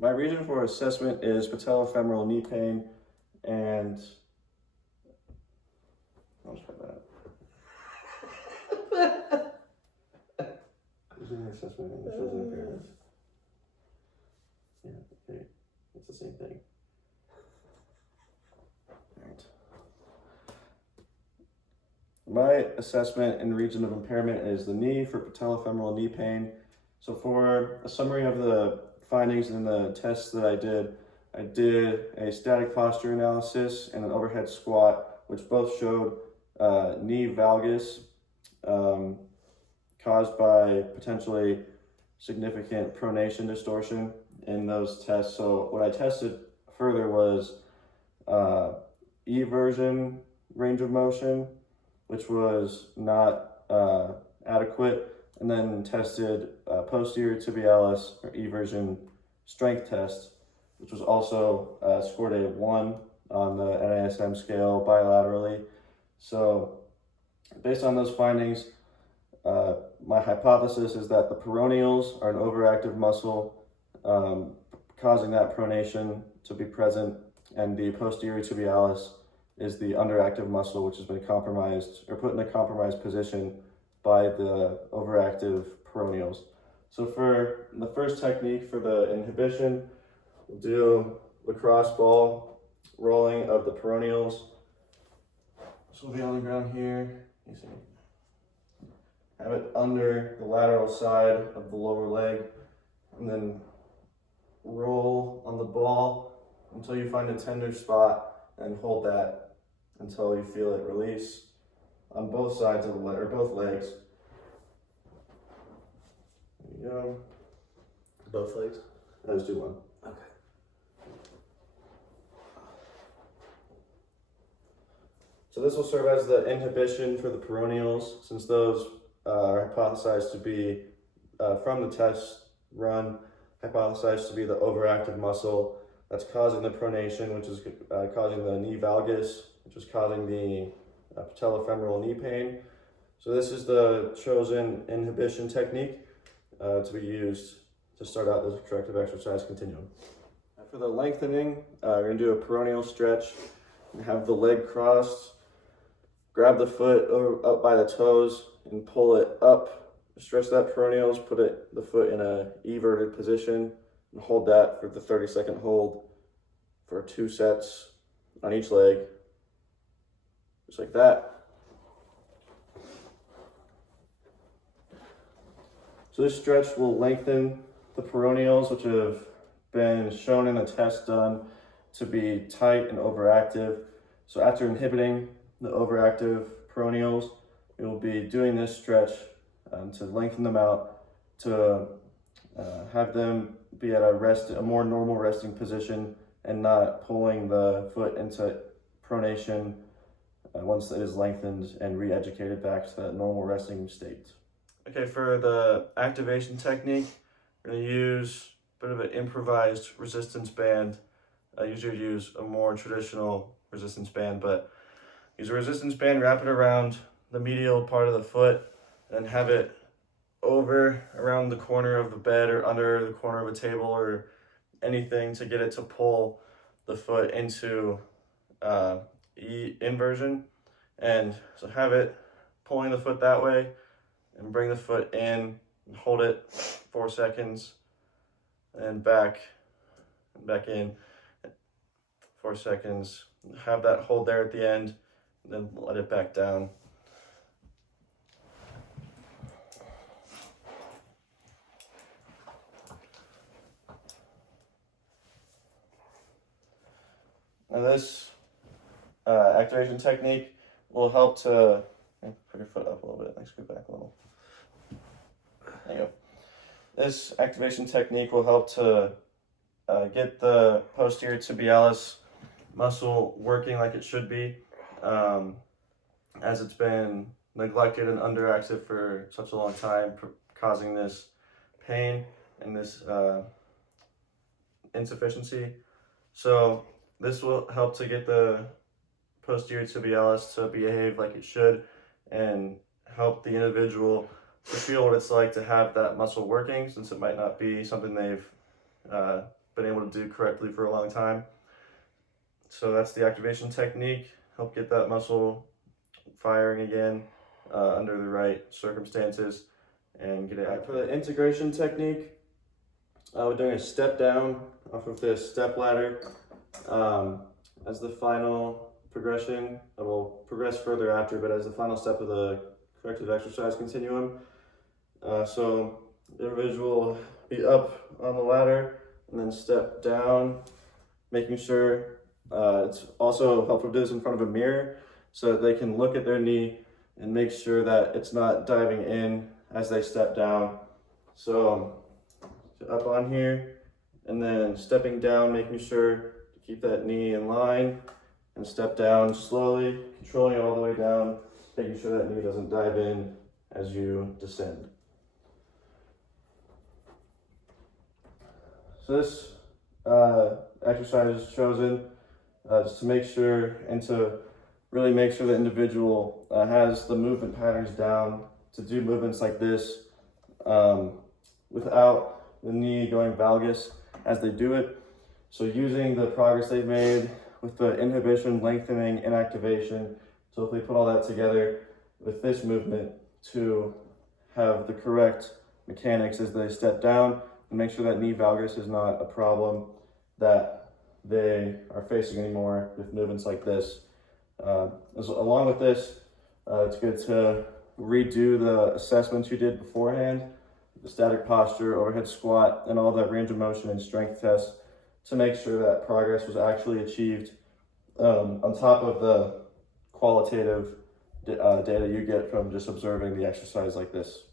My reason for assessment is patellofemoral knee pain, and I'll just try that. Using the assessment and shows impairments. Yeah, okay, it's the same thing. Right. My assessment and region of impairment is the knee for patellofemoral knee pain. So for a summary of the findings in the tests that I did a static posture analysis and an overhead squat, which both showed knee valgus caused by potentially significant pronation distortion in those tests. So what I tested further was eversion range of motion, which was not adequate, and then tested posterior tibialis or eversion strength test, which was also scored a 1 on the NASM scale bilaterally. So based on those findings, my hypothesis is that the peroneals are an overactive muscle causing that pronation to be present, and the posterior tibialis is the underactive muscle which has been compromised or put in a compromised position by the overactive peroneals. So for the first technique for the inhibition, we'll do lacrosse ball rolling of the peroneals. So we'll be on the ground here, you see. Have it under the lateral side of the lower leg, and then roll on the ball until you find a tender spot and hold that until you feel it release on both sides of the leg, or both legs. There you go. Both legs? Let's do one. Okay. So this will serve as the inhibition for the peroneals, since those are hypothesized to be, from the test run, hypothesized to be the overactive muscle that's causing the pronation, which is causing the knee valgus, which is causing the patellofemoral knee pain. So this is the chosen inhibition technique to be used to start out this corrective exercise continuum. For the lengthening, we're going to do a peroneal stretch and have the leg crossed. Grab the foot up by the toes and pull it up. Stretch that peroneals, put the foot in a everted position, and hold that for the 30-second hold for 2 sets on each leg, just like that. So this stretch will lengthen the peroneals, which have been shown in the test done to be tight and overactive. So after inhibiting the overactive peroneals, we will be doing this stretch to lengthen them out, to have them be at a more normal resting position and not pulling the foot into pronation once it is lengthened and re-educated back to that normal resting state. Okay, for the activation technique, we're going to use a bit of an improvised resistance band. I usually use a more traditional resistance band, but use a resistance band, wrap it around the medial part of the foot, and have it over around the corner of the bed or under the corner of a table or anything to get it to pull the foot into inversion. And so have it pulling the foot that way and bring the foot in and hold it 4 seconds and back in 4 seconds. Have that hold there at the end, and then let it back down. Now this activation technique will help to put your foot up a little bit, like scoot back a little. There you go. This activation technique will help to get the posterior tibialis muscle working like it should be, as it's been neglected and underactive for such a long time, causing this pain and this insufficiency. So this will help to get the posterior tibialis to behave like it should and help the individual to feel what it's like to have that muscle working, since it might not be something they've been able to do correctly for a long time. So that's the activation technique, help get that muscle firing again under the right circumstances and get it active. For the integration technique, we're doing a step down off of this step ladder as the final progression. It will progress further after, but as the final step of the corrective exercise continuum. So the individual will be up on the ladder and then step down, making sure it's also helpful to do this in front of a mirror so that they can look at their knee and make sure that it's not diving in as they step down. So up on here and then stepping down, making sure to keep that knee in line and step down slowly, controlling it all the way down, making sure that knee doesn't dive in as you descend. So this exercise is chosen just to make sure and to really make sure the individual has the movement patterns down to do movements like this without the knee going valgus as they do it. So using the progress they've made with the inhibition, lengthening, and activation. So if we put all that together with this movement to have the correct mechanics as they step down and make sure that knee valgus is not a problem that they are facing anymore with movements like this. Along with this, it's good to redo the assessments you did beforehand, the static posture, overhead squat, and all that range of motion and strength tests to make sure that progress was actually achieved on top of the qualitative data you get from just observing the exercise like this.